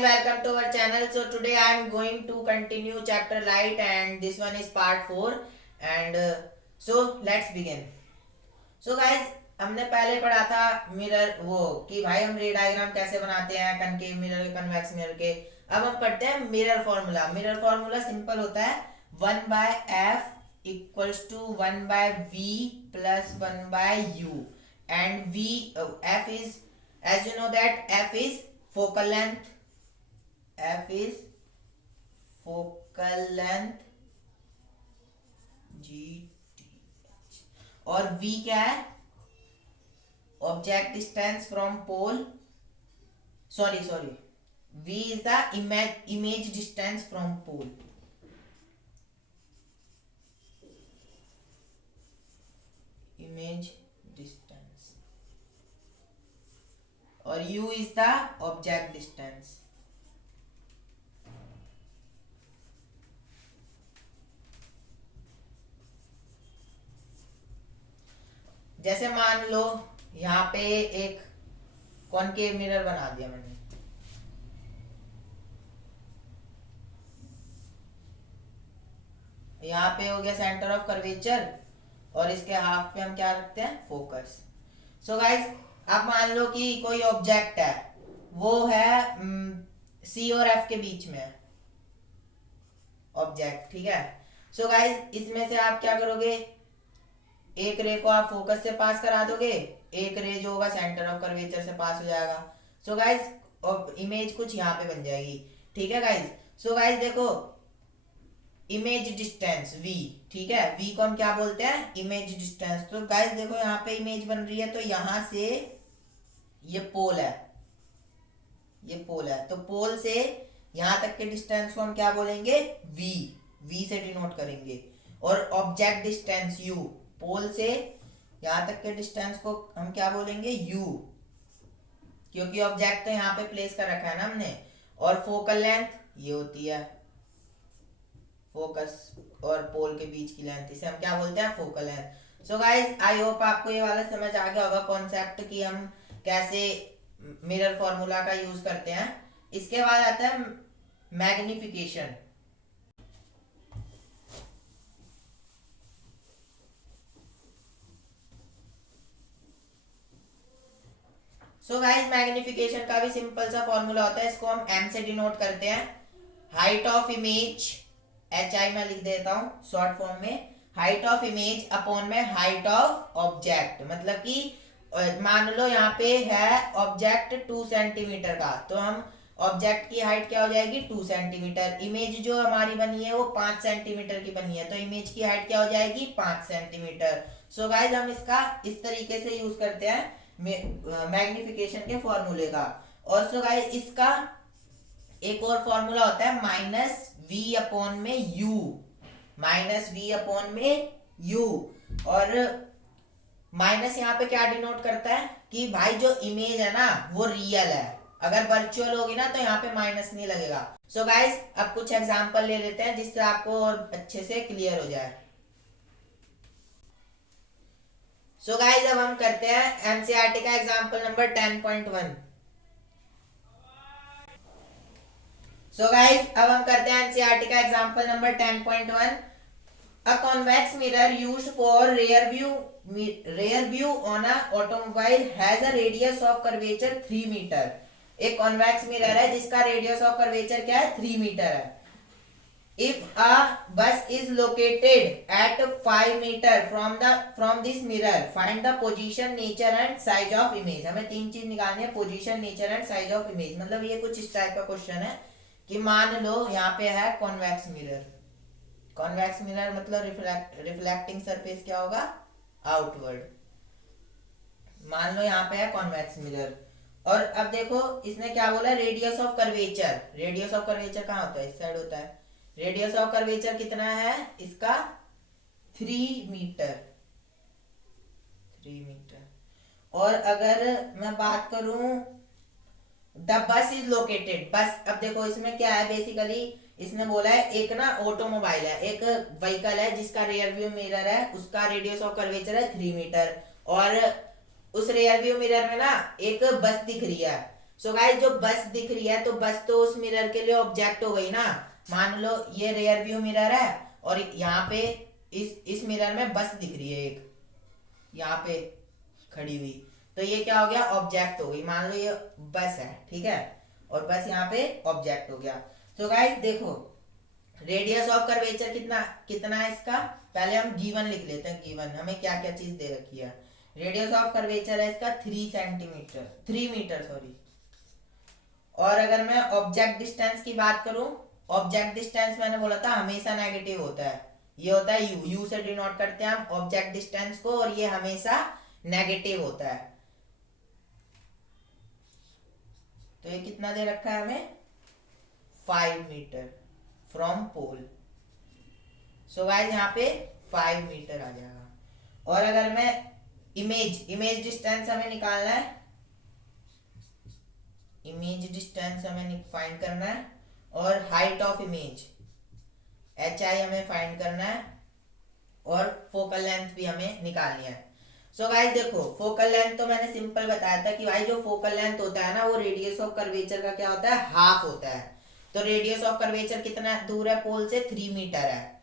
guys, welcome to our channel. So today I am going to continue chapter light and this one is part 4 and so let's begin. So guys, हमने पहले पढ़ा था mirror वो कि भाई हम रे डायग्राम कैसे बनाते हैं कनकेव मिरर के कन्वेक्स मिरर के। अब हम पढ़ते हैं mirror formula. Mirror formula simple होता है 1/f equals to 1/v plus 1/u and v f is, as you know that f is focal length, f is focal length GTH और v क्या है, object distance from pole, sorry v is the image distance from pole, image distance और u is the object distance। जैसे मान लो यहाँ पे एक concave mirror बना दिया मैंने, यहाँ पे हो गया सेंटर ऑफ कर्वेचर और इसके हाफ पे हम क्या रखते हैं, फोकस। सो गाइस, आप मान लो कि कोई ऑब्जेक्ट है, वो है सी और एफ के बीच में ऑब्जेक्ट, ठीक है। सो गाइस, इसमें से आप क्या करोगे, एक रे को आप फोकस से पास करा दोगे, एक रे जो होगा सेंटर ऑफ कर्वेचर से पास हो जाएगा। सो गाइस, इमेज कुछ यहाँ पे बन जाएगी, ठीक है गाइस। सो गाइस देखो, इमेज डिस्टेंस v, ठीक है, v को हम क्या बोलते हैं, इमेज डिस्टेंस। तो गाइस देखो यहाँ पे इमेज बन रही है, तो यहाँ से ये पोल है, ये पोल है, तो पोल से यहाँ तक के डिस्टेंस को हम क्या बोलेंगे, v से डिनोट करेंगे। और ऑब्जेक्ट डिस्टेंस u, पोल से यहाँ तक के डिस्टेंस को हम क्या बोलेंगे, u, क्योंकि ऑब्जेक्ट तो यहाँ पे प्लेस कर रखा है ना हमने। और फोकल लेंथ ये होती है फोकस और पोल के बीच की लेंथ, इसे हम क्या बोलते हैं, focal length. So guys, I hope आपको ये वाला समझ आ गया होगा कॉन्सेप्ट कि हम कैसे मिरर फॉर्मूला का यूज करते हैं। इसके बाद आता है मैग्निफिकेशन। सो गाइस, मैग्निफिकेशन का भी सिंपल सा फॉर्मूला होता है, इसको हम m से डिनोट करते हैं। हाइट ऑफ इमेज, HI मैं लिख देता हूं शॉर्ट फॉर्म में, हाइट ऑफ इमेज अपॉन में हाइट ऑफ ऑब्जेक्ट। मतलब कि मान लो यहाँ पे है ऑब्जेक्ट 2 सेंटीमीटर का, तो हम ऑब्जेक्ट की हाइट क्या हो जाएगी, 2 सेंटीमीटर। इमेज जो हमारी बनी है वो 5 सेंटीमीटर की बनी है, तो इमेज की हाइट क्या हो जाएगी, 5 सेंटीमीटर। सो गाइस, हम इसका इस तरीके से यूज करते हैं मैग्निफिकेशन के फॉर्मूले का। और सो गाइस, इसका एक और फॉर्मूला होता है -v अपॉन में u, -v अपॉन में u। और माइनस यहाँ पे क्या डिनोट करता है कि भाई जो इमेज है ना वो रियल है, अगर वर्चुअल होगी ना तो यहाँ पे माइनस नहीं लगेगा। सो गाइस, अब कुछ एग्जांपल ले लेते हैं जिससे आपको और अच्छे से क्लियर हो जाए। सो गाइस, अब हम करते हैं एनसीईआरटी का एग्जांपल नंबर 10.1। सो गाइस, अब हम करते हैं एनसीईआरटी का example number 10.1। A convex mirror used for rear view on a automobile has a radius of curvature 3 metre. एक कॉन्वेक्स मिरर है जिसका रेडियस ऑफ कर्वेचर क्या है, 3 मीटर है। If a bus is located at 5 meter from this mirror, find the position, nature and size of image। हमें 3 चीज निकालनी है, position, nature and size of image. मतलब ये कुछ इस टाइप का क्वेश्चन है कि मान लो यहाँ पे है कॉन्वेक्स मिरर, कॉन्वेक्स मिरर मतलब रिफ्लेक्टिंग सरफेस क्या होगा, आउटवर्ड। मान लो यहाँ पे है कॉन्वेक्स मिरर, और अब देखो इसने क्या बोला, radius of curvature. Radius of curvature कहाँ होता है, इस साइड होता है। रेडियस ऑफ कर्वेचर कितना है इसका, 3 मीटर, 3 मीटर। और अगर मैं बात करूं द बस इज लोकेटेड, बस, अब देखो इसमें क्या है, बेसिकली इसने बोला है एक ना ऑटोमोबाइल है, एक व्हीकल है जिसका रियर व्यू मिरर है, उसका रेडियस ऑफ कर्वेचर है 3 मीटर। और उस रियर व्यू मिरर में ना एक बस दिख रही है, सो गाइस जो बस दिख रही है तो बस तो उस मिरर के लिए ऑब्जेक्ट हो गई ना। मान लो ये रेयर व्यू मिरर है और यहाँ पे इस मिरर में बस दिख रही है एक यहाँ पे खड़ी हुई, तो ये क्या हो गया, ऑब्जेक्ट हो गई। मान लो ये बस है, ठीक है, और बस यहाँ पे ऑब्जेक्ट हो गया। सो गाइस देखो रेडियस ऑफ कर्वेचर कितना कितना है इसका, पहले हम गिवन लिख लेते हैं। गिवन हमें क्या क्या चीज दे रखी है। रेडियस ऑफ कर्वेचर है इसका 3 मीटर सॉरी। और अगर मैं ऑब्जेक्ट डिस्टेंस की बात करूं, ऑब्जेक्ट डिस्टेंस मैंने बोला था हमेशा नेगेटिव होता है। ये होता है यू से डिनोट करते हैं हम ऑब्जेक्ट डिस्टेंस को, और ये हमेशा नेगेटिव होता है। तो ये कितना दे रखा है हमें, 5 metre from pole. So guys यहाँ पे 5 मीटर आ जाएगा। और अगर मैं इमेज डिस्टेंस हमें निकालना है, इमेज डिस्टेंस हमें फाइंड करना है, और हाइट ऑफ इमेज HI हमें फाइंड करना है, और फोकल लेंथ भी हमें निकालनी है। सो गाइस देखो फोकल लेंथ तो मैंने सिंपल बताया था कि भाई जो फोकल लेंथ होता है ना वो रेडियस ऑफ कर्वेचर का क्या होता है, हाफ होता है। तो रेडियस ऑफ कर्वेचर कितना दूर है पोल से, 3 मीटर है।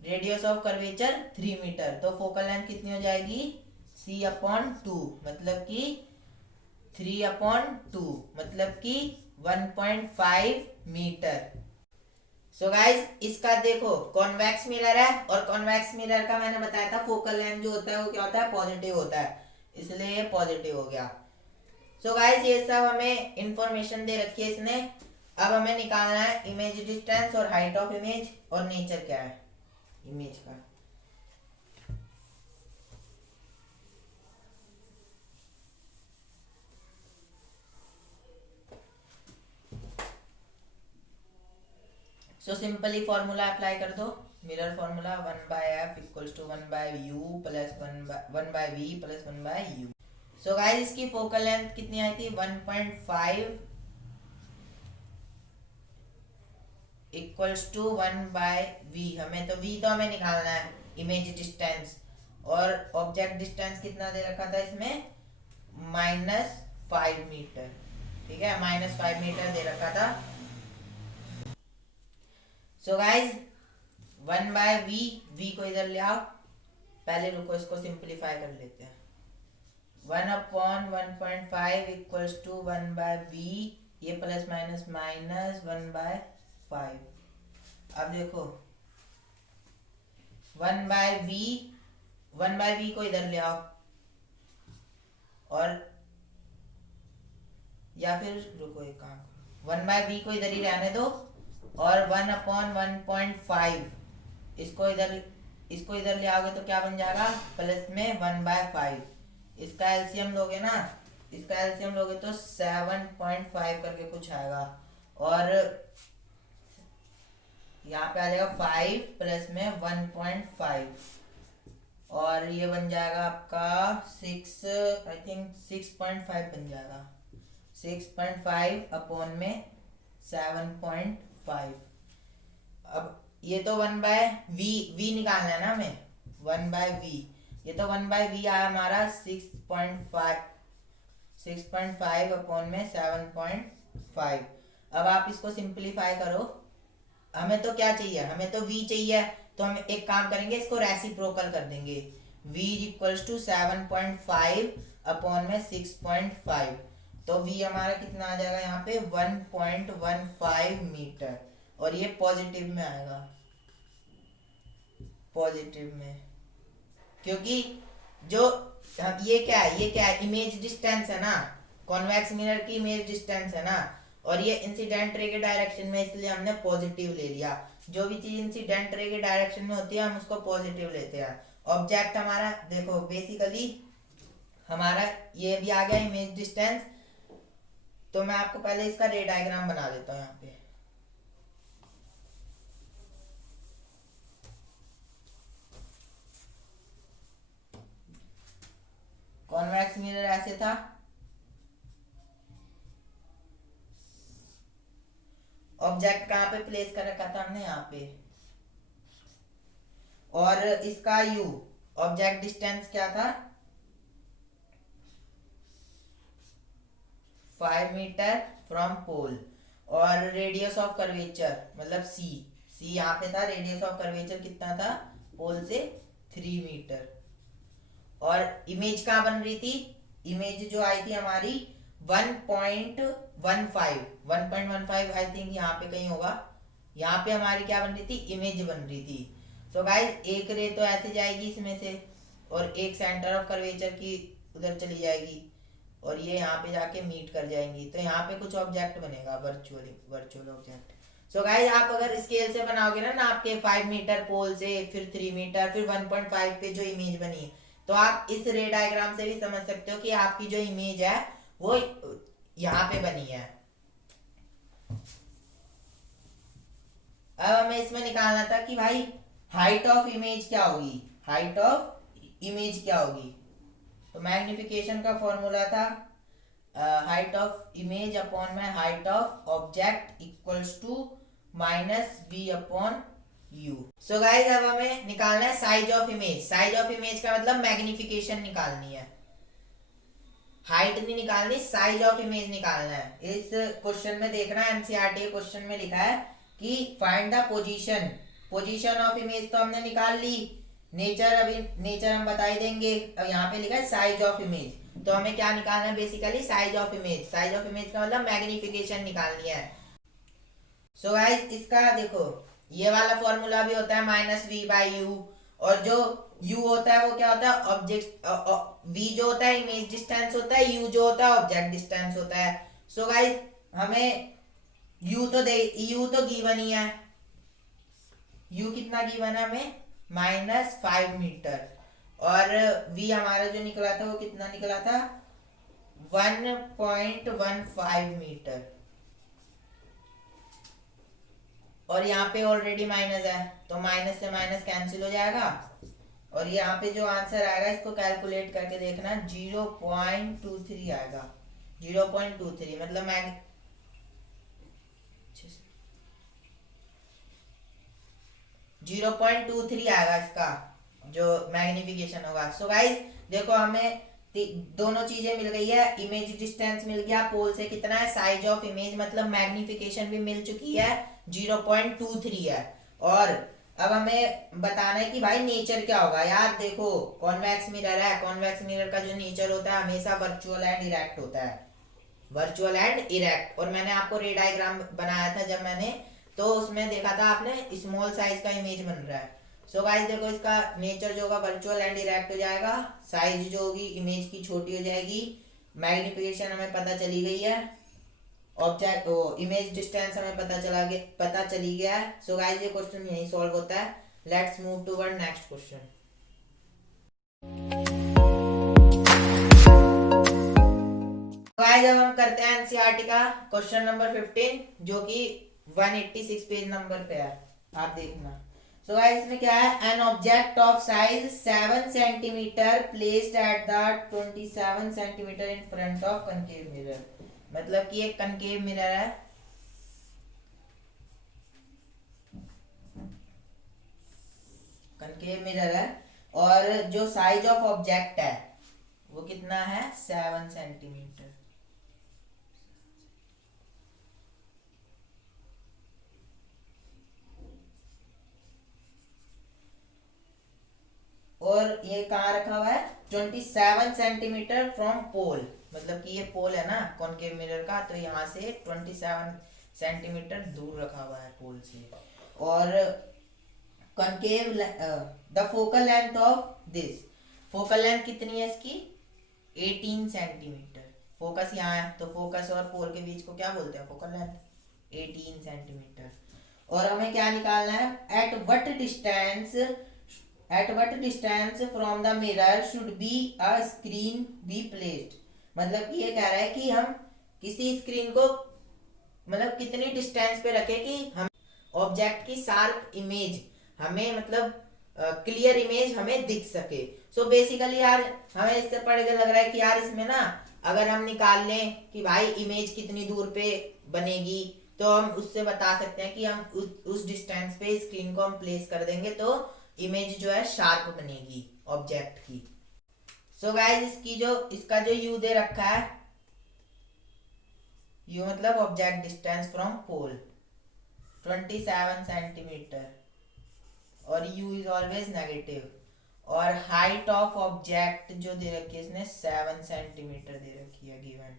रेडियस ऑफ कर्वेचर 3 मीटर, तो फोकल लेंथ कितनी हो जाएगी, C/2, मतलब कि 3/2 मतलब कि 1.5 मीटर। सो गाइस इसका देखो कॉन्वेक्स मिरर है, और कॉन्वेक्स मिरर का मैंने बताया था फोकल लेंथ जो होता है वो क्या होता है, पॉजिटिव होता है, इसलिए ये पॉजिटिव हो गया। सो गाइस ये सब हमें इंफॉर्मेशन दे रखी है इसने। अब हमें निकालना है इमेज डिस्टेंस और हाइट ऑफ इमेज, और नेचर क्या है इमेज का। सो सिंपली फॉर्मूला अप्लाई कर दो, mirror formula 1/f equals to 1/u plus 1/v plus 1/u। So guys इसकी फोकल लेंथ कितनी आई थी, 1.5 इक्वल्स टू 1/v। हमें तो v तो हमें निकालना है, इमेज डिस्टेंस, और ऑब्जेक्ट डिस्टेंस कितना दे रखा था इसमें, -5 मीटर, ठीक है, -5 मीटर दे रखा था। सो गाइज 1/v, v को इधर ले आओ, पहले रुको इसको सिंप्लीफाई कर लेते हैं। 1/1.5 इक्वल्स टू 1/v, ये प्लस माइनस माइनस 1/5। अब देखो 1/v को इधर ले आओ, और या फिर रुको एक काम, 1/v को इधर ही रहने दो, और 1/1.5 इसको इधर ले आओगे तो क्या बन जाएगा, प्लस में 1/5। इसका एलसीएम लोगे ना, इसका एलसीएम लोगे तो 7.5 करके कुछ आएगा, और यहाँ पे आ जाएगा 5 प्लस में 1.5, और ये बन जाएगा आपका 6, आई थिंक 6.5 बन जाएगा। 6.5 अपॉन में 7.5। अब ये तो 1/v निकालना है ना हमें, 1/v, ये तो 1/v आया हमारा 6.5 अपॉन में 7.5। अब आप इसको सिंप्लीफाई करो, हमें तो क्या चाहिए, हमें तो v चाहिए, तो हम एक काम करेंगे इसको रेसिप्रोकल कर देंगे, v इक्वल्स टू 7.5 अपॉन में 6.5, तो v हमारा कितना आ जाएगा यहाँ पे 1.15 मीटर, और ये पॉजिटिव में आएगा, पॉजिटिव में, क्योंकि जो ये क्या है, इमेज डिस्टेंस है ना, कॉन्वेक्स मिरर की इमेज डिस्टेंस है ना, और ये इंसिडेंट रे के डायरेक्शन में, इसलिए हमने पॉजिटिव ले लिया। जो भी चीज इंसिडेंट रे के डायरेक्शन में होती है हम उसको पॉजिटिव लेते हैं। ऑब्जेक्ट हमारा देखो बेसिकली हमारा ये भी आ गया इमेज डिस्टेंस, तो मैं आपको पहले इसका रे डायग्राम बना देता हूँ यहाँ पे। कॉन्वेक्स मिरर ऐसे था, ऑब्जेक्ट कहाँ पे प्लेस कर रखा था हमने, यहाँ पे, और इसका u ऑब्जेक्ट डिस्टेंस क्या था, 5 मीटर फ्रॉम पोल। और रेडियस ऑफ कर्वेचर मतलब सी यहाँ पे था, रेडियस ऑफ कर्वेचर कितना था पोल से 3 मीटर। और इमेज कहाँ बन रही थी, इमेज जो आई थी हमारी 1.15 आई थिंक यहाँ पे कहीं होगा, यहाँ पे हमारी क्या बन रही थी, इमेज बन रही थी। सो गाइस एक रे तो ऐसे जाएगी इसमें से और एक सेंटर ऑफ कर्वेचर की उधर चली जाएगी और ये यहाँ पे जाके मीट कर जाएंगी, तो यहाँ पे कुछ ऑब्जेक्ट बनेगा वर्चुअल ऑब्जेक्ट। सो गाइस आप अगर स्केल से बनाओगे ना आपके 5 मीटर पोल से, फिर 3 मीटर, फिर 1.5 पे जो इमेज बनी है, तो आप इस रे डायग्राम से भी समझ सकते हो कि आपकी जो इमेज है वो यहाँ पे बनी है। अब हमें इसमें निकालना था कि भाई हाइट ऑफ इमेज क्या होगी, हाइट ऑफ इमेज क्या होगी। तो मैग्निफिकेशन का फॉर्मूला था हाइट ऑफ इमेज अपॉन में height of object equals to -v upon u। So guys अब हमें निकालना है size of image. Size of image का मतलब मैग्निफिकेशन निकालनी है, हाइट नहीं निकालनी, साइज ऑफ इमेज निकालना है। इस क्वेश्चन में देखना एनसीईआरटी क्वेश्चन में लिखा है कि find the position of image, तो हमने निकाल ली। नेचर अभी नेचर हम बता ही देंगे। अब यहाँ पे लिखा है साइज ऑफ इमेज, तो हमें क्या निकालना है basically size of image. Size of image का मतलब मैग्निफिकेशन निकालनी है। सो गाइस इसका देखो ये वाला फॉर्मूला भी होता है -v/u, और जो u होता है वो क्या होता है ऑब्जेक्ट, v जो होता है इमेज डिस्टेंस होता है, u जो होता है ऑब्जेक्ट डिस्टेंस होता है। सो गाइस हमें u तो गिवन ही है, u कितना गिवन है हमें -5 मीटर, और v हमारा जो निकला था वो कितना निकला था 1.15 मीटर, और यहाँ पे ऑलरेडी माइनस है तो माइनस से माइनस कैंसिल हो जाएगा, और यहाँ पे जो आंसर आएगा इसको कैलकुलेट करके देखना 0.23 आएगा। 0.23 मतलब 0.23 आएगा इसका जो मैग्निफिकेशन होगा। सो गाइस देखो हमें दोनों चीजें मिल गई है, इमेज डिस्टेंस मिल गया पोल से कितना है, साइज ऑफ इमेज मतलब मैग्निफिकेशन भी मिल चुकी है 0.23 है। और अब हमें बताना है कि भाई नेचर क्या होगा। यार देखो कॉन्वेक्स मिरर है, कॉन्वेक्स मिरर का जो नेचर होता है हमेशा वर्चुअल एंड इरेक्ट होता है, वर्चुअल एंड इरेक्ट। और मैंने आपको रे डायग्राम बनाया था जब मैंने, तो उसमें देखा था आपने स्मॉल साइज का इमेज बन रहा है। सो गाइस देखो इसका नेचर जो होगा वर्चुअल एंड इरेक्ट हो जाएगा, साइज जो होगी इमेज की छोटी हो जाएगी, मैग्निफिकेशन हमें पता चली गई है, ऑब्जेक्ट इमेज डिस्टेंस हमें पता चली गया है। सो गाइस ये क्वेश्चन यही सॉल्व होता है। Let's move toward next question. Guys अब हम करते हैं एनसीईआरटी का क्वेश्चन नंबर 15 जो कि 186 पेज नंबर पे है, आप देखना। सो गाइस इसमें क्या है, an object of size 7 centimetre placed at the 27 centimetre in front of concave mirror, मतलब कि एक कनकेव मिरर है, कनकेव मिरर है, और जो साइज ऑफ ऑब्जेक्ट है वो कितना है 7 सेंटीमीटर। और ये कहाँ रखा हुआ है 27 सेंटीमीटर फ्रॉम पोल, मतलब कि ये पोल है ना कॉनकेव मिरर का, तो यहाँ से 27 सेंटीमीटर दूर रखा हुआ है पोल से। और concave the focal length of this, focal length कितनी है इसकी 18 सेंटीमीटर। फोकस यहाँ है तो फोकस और पोल के बीच को क्या बोलते हैं फोकल लेंथ 18 सेंटीमीटर। और हमें क्या निकालना है at what distance from the mirror should be a screen be placed, मतलब कि ये कह रहा है कि हम किसी स्क्रीन को मतलब कितनी डिस्टेंस पे रखें कि हम ऑब्जेक्ट की शार्प इमेज हमें मतलब क्लियर इमेज हमें दिख सके। सो बेसिकली यार हमें इससे पढ़ के लग रहा है कि यार इसमें ना अगर हम निकाल लें कि भाई इमेज कितनी दूर पे बनेगी, तो हम उससे बता सकते हैं कि हम उस डिस्टेंस पे स्क्रीन को हम प्लेस कर देंगे तो इमेज जो है शार्प बनेगी ऑब्जेक्ट की। सो गाइस इसका जो यू दे रखा है यू मतलब object distance from pole 27 centimetre, और यू इज ऑलवेज नेगेटिव। और हाइट ऑफ ऑब्जेक्ट जो दे रखी है इसने 7 सेंटीमीटर दे रखी है गिवन,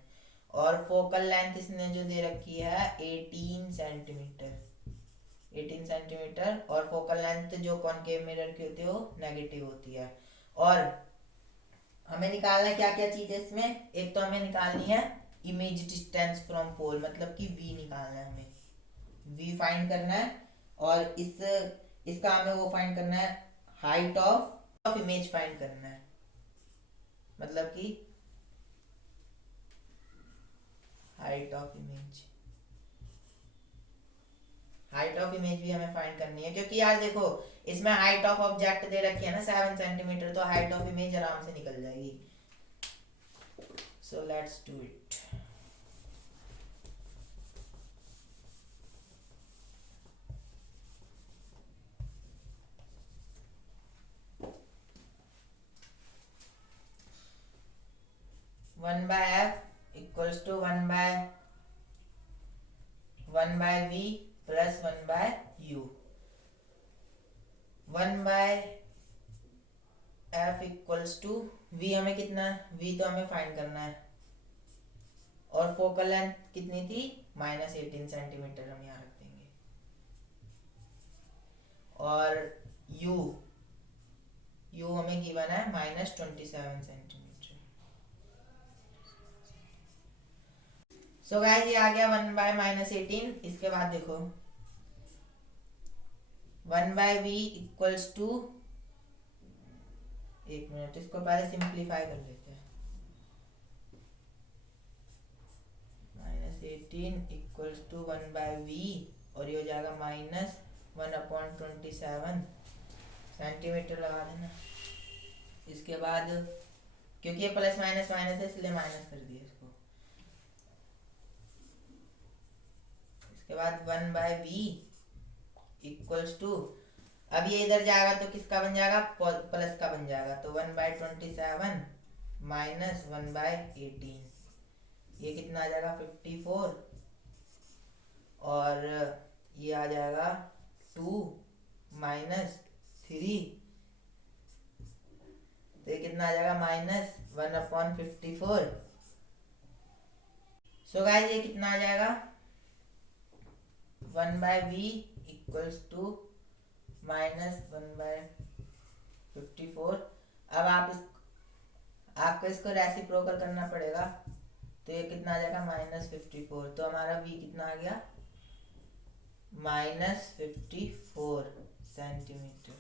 और फोकल लेंथ इसने जो दे रखी है 18 सेंटीमीटर, 18 सेंटीमीटर। और फोकल लेंथ जो कॉनकेव मिरर की होती है वो नेगेटिव होती है। और हमें निकालना है क्या क्या चीज है इसमें, एक तो हमें निकालनी है इमेज डिस्टेंस फ्रॉम पोल, मतलब कि v निकालना है हमें, v फाइंड करना है। और इसका हमें वो फाइंड करना है हाइट ऑफ इमेज फाइंड करना है, मतलब कि height of image, height of image भी हमें फाइंड करनी है, क्योंकि यार देखो इसमें हाइट ऑफ ऑब्जेक्ट दे रखी है ना 7 सेंटीमीटर, तो हाइट ऑफ इमेज आराम से निकल जाएगी। So let's do it. One by f equals to one by v plus one by u. One by f equals to v, हमें कितना, वी तो हमें फाइंड करना है, और फोकल लेंथ कितनी थी -18 सेंटीमीटर, हम यहाँ रख देंगे। और यू हमें गिवन है -27 सेंटीमीटर। सो गाइस ये आ गया 1 बाय -18। इसके बाद देखो 1 बाय वी इक्वल्स टू, एक मिनट इसको पहले सिंप्लीफाई कर लेते हैं, -18 इक्वल्स टू 1 बाय वी, और ये हो जाएगा -1/27 सेंटीमीटर लगा देना। इसके बाद क्योंकि ये प्लस माइनस माइनस है इसलिए माइनस कर दिया इसको। इसके बाद 1 बाय वी इक्वल्स टू, अब ये इधर जाएगा तो किसका बन जाएगा, प्लस का बन जाएगा, तो 1/27 माइनस 1/18, ये कितना आ जाएगा 54, और ये आ जाएगा 2 -3, तो ये कितना आ जाएगा -1/54। सो गाइस ये कितना आ जाएगा 1 बाय वी इक्वल्स टू -1/54। अब आपको इसको रेसिप्रोकल करना पड़ेगा, तो ये कितना आ जाएगा -54, तो हमारा v कितना आ गया -54 सेंटीमीटर।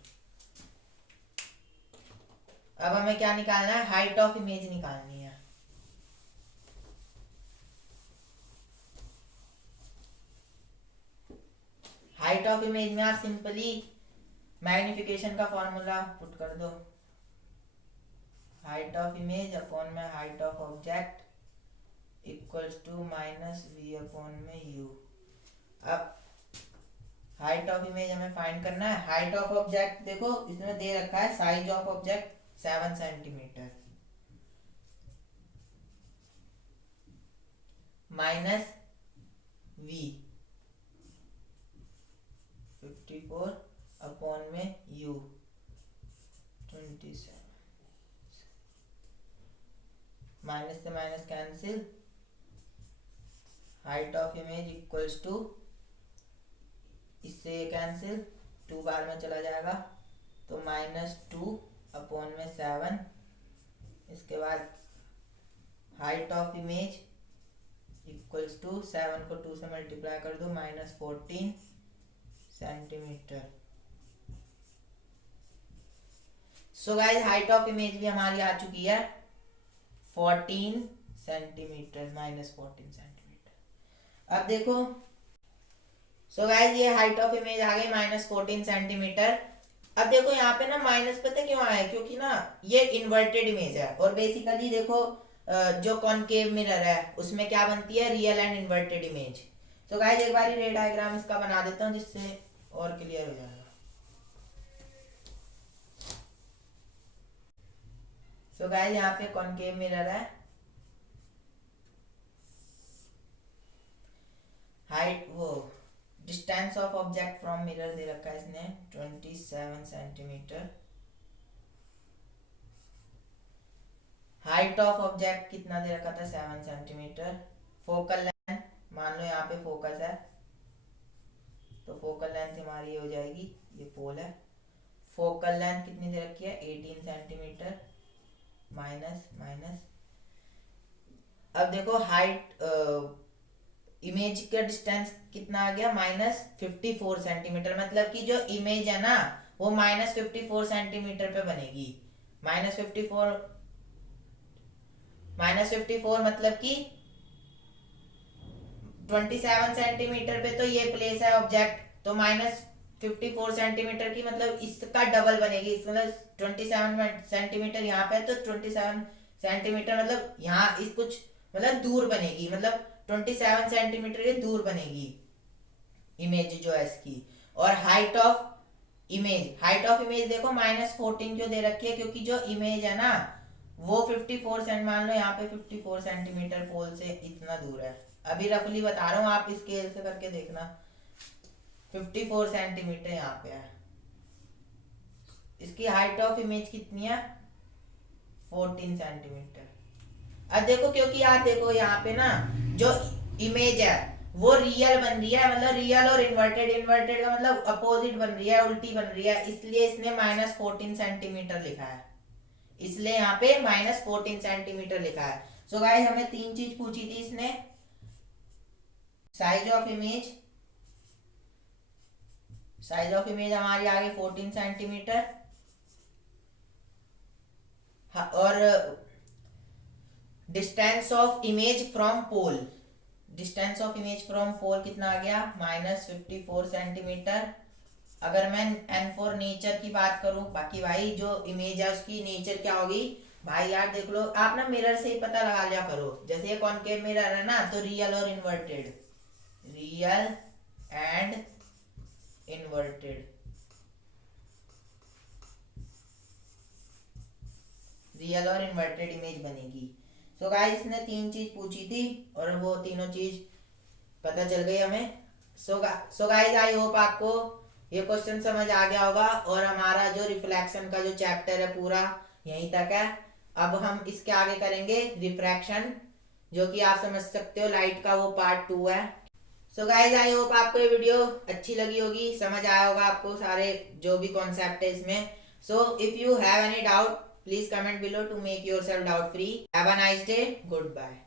अब हमें क्या निकालना है, हाइट ऑफ इमेज निकालनी है। हाइट ऑफ इमेज में आप सिंपली मैग्निफिकेशन का फॉर्मूला पुट कर दो, हाइट ऑफ इमेज अपॉन में height of object equals to -v upon में u। अब हाइट ऑफ इमेज हमें फाइंड करना है। हाइट ऑफ ऑब्जेक्ट देखो इसमें दे रखा है size of object 7 centimetre minus v 54 upon में u 27, माइनस से minus cancel, height of image equals to, इससे ये कैंसिल, 2 बार में चला जाएगा तो -2 अपॉन में 7। इसके बाद height of image equals to 7 को 2 से मल्टीप्लाई कर दो -14 centimetre. So guys height of image भी हमारी आ चुकी है 14 सेंटीमीटर, -14 सेंटीमीटर। अब देखो सो गाइस ये हाइट ऑफ इमेज आ गई -14 सेंटीमीटर। अब देखो यहाँ पे ना माइनस पता क्यों आया, क्योंकि ना ये इन्वर्टेड इमेज है, और बेसिकली देखो जो कॉनकेव मिरर है उसमें क्या बनती है, रियल एंड इन्वर्टेड इमेज। तो गाइस एक बार रे डायग्राम इसका बना देता हूँ जिससे और क्लियर हो जाएगा। सो गाइस यहाँ पे कॉनकेव मिरर है, हाइट वो distance of object from mirror दे रखा है इसने 27 सेंटीमीटर। हाइट ऑफ ऑब्जेक्ट कितना दे रखा था 7 सेंटीमीटर। फोकल लेंथ मान लो यहाँ पे फोकस है तो फोकल लेंथ हमारी हो जाएगी, ये पोल है, फोकल लेंथ कितनी दे रखी है 18 सेंटीमीटर माइनस माइनस। अब देखो हाइट इमेज का डिस्टेंस कितना आ गया -54 सेंटीमीटर, मतलब कि जो इमेज है ना वो -54 सेंटीमीटर पे बनेगी। -54 मतलब कि 27 सेंटीमीटर पे तो ये प्लेस है ऑब्जेक्ट, तो -54 सेंटीमीटर की मतलब इसका डबल बनेगी। इस मतलब 27 सेंटीमीटर यहाँ पे तो 27 सेंटीमीटर मतलब यहाँ इस कुछ मतलब दूर बनेगी, मतलब 27 सेंटीमीटर के दूर बनेगी इमेज जो है इसकी। और हाइट ऑफ इमेज देखो -14 क्यों दे रखी है, क्योंकि जो इमेज है ना वो 54 सेंट, मान लो यहाँ पे 54 सेंटीमीटर पोल से इतना दूर है, अभी रफली बता रहा हूँ, आप स्केल से करके देखना। 54 सेंटीमीटर यहाँ पे है, इसकी हाइट ऑफ इमेज कितनी है 14 सेंटीमीटर। अब देखो क्योंकि यार देखो यहाँ पे ना जो इमेज है वो रियल बन रही है, मतलब रियल और इन्वर्टेड का मतलब अपोजिट बन रही है, उल्टी बन रही है, इसलिए इसने -14 सेंटीमीटर लिखा है, इसलिए यहाँ पे -14 सेंटीमीटर लिखा है। सो गाइस हमें 3 चीज पूछी थी इसने, साइज ऑफ इमेज हमारी आ गई 14 सेंटीमीटर, और distance of image from pole कितना आ गया -54 सेंटीमीटर। अगर मैं एन फॉर नेचर की बात करूं, बाकी भाई जो इमेज है उसकी नेचर क्या होगी भाई यार देख लो आप ना, मिरर से ही पता लगा लिया करो, जैसे ये कॉनकेव मिरर है ना तो रियल एंड इन्वर्टेड, रियल और इन्वर्टेड इमेज बनेगी। सो गाइस इसने 3 चीज पूछी थी और वो तीनों चीज पता चल गई हमें। सो गाइस आई होप आपको ये क्वेश्चन समझ आ गया होगा, और हमारा जो रिफ्लेक्शन का जो चैप्टर है पूरा यहीं तक है। अब हम इसके आगे करेंगे रिफ्रैक्शन, जो कि आप समझ सकते हो लाइट का वो पार्ट 2 है। सो गाइस आई होप आपको ये वीडियो अच्छी लगी होगी, समझ आया होगा आपको सारे जो भी कॉन्सेप्ट है इसमें। So if you have any doubt please comment below to make yourself doubt free. Have a nice day, good bye.